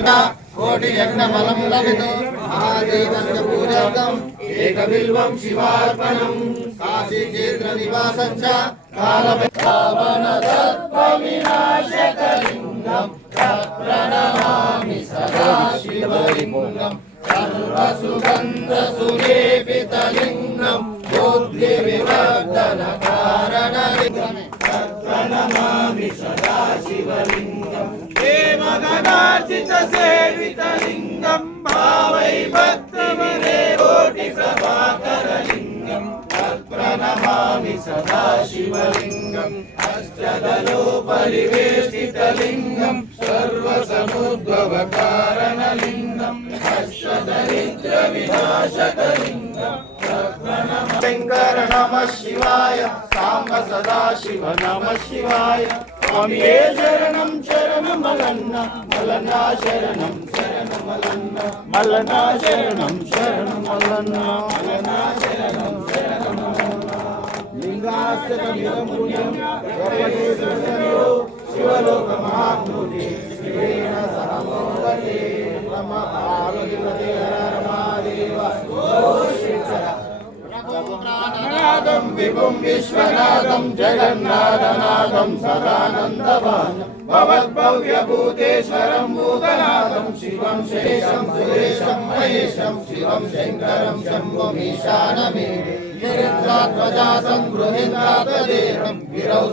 कोटि यज्ञ फलं लभितो महादेवस्य पूजार्थम् एकबिल्वं शिवार्पणम् काशी क्षेत्र निवासं च कालविनाशकलिङ्गं प्रणमामि सदा शिवलिङ्गं सर्वसुगन्धसुलेपितलिङ्गं बुद्धिविवर्धनकारणलिङ्गं प्रणमामि सदा शिवलिङ्गं देवगणार्चितसेवितलिङ्गं भावै भक्तिविरेकोटिप्रभाकरलिङ्गं प्रणमामि सदा शिवलिङ्गम् अष्टदलोपरिवेष्टितलिङ्गं सर्वसमुद्भवकारणलिङ्गं अष्टदरिद्रविनाशकलिङ्गं शङ्कर नमः शिवाय साम्ब सदाशिव नमः शिवाय स्वामिये शरणं शरणं मल्लन्ना मल्लन्ना शरणं शरणं मल्लन्ना मल्लन्ना शरणं शरणं मल्लन्ना मल्लन्ना शरणं शरणं मल्लन्ना लिंगाष्टकमिदं पुण्यं यपदेशो शिवलोकमहात्मूर्ति शिवेन सह मोदते ब्रह्मपार्वतीपते हर महादेव नादं विभुं विश्वनाथं जगन्नाथनाथं सदानन्दवानं भवद्भव्यभूतेश्वरं भूतनाथं शिवं शेषं सुरेशं महेशं शिवं शङ्करं शम्भुमीशानमेव गिरिध्वजा संगृहीन्द्रात्मदेहं गिरौ